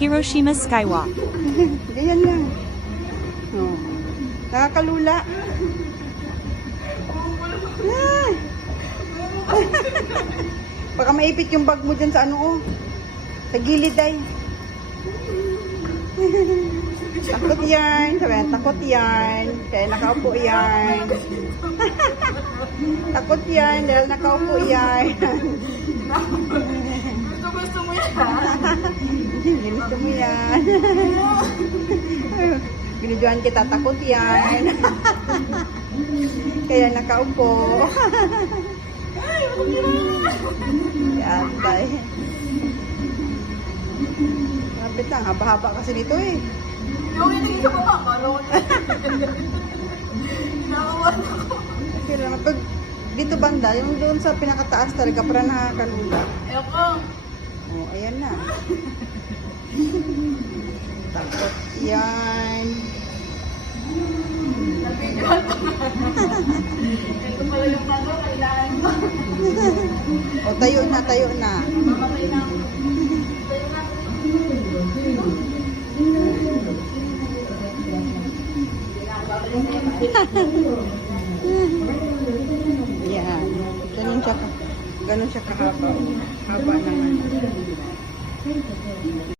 Hiroshima Skywalk. Ganyan lang. Oh. Nakakalula. Ah. Baka maipit yung bag mo dyan sa ano, oh. Sa gilid ay. Takot yan. Sabi, takot yan. Kaya nakaupo yan. Takot yan dahil nakaupo yan. Gusto mo yan? Ginusto mo yan. Binidyohan kita, takot yan. Kaya nakaupo. Yan, tayo. Kapit lang, haba-haba kasi nito eh. Yung hindi ka makakalot. Nakawan ako. Okay lang, pag dito banda, yung doon sa pinakataas talaga para nakakalula. Ayoko. Oh, ayan na. Takot yan. Nabigat. Ito pala yung ano, kailangan ko. O, tayo na, tayo na. Mamatay na ako. Tayo na. Yan. Ganun siya kahaba. Haba naman.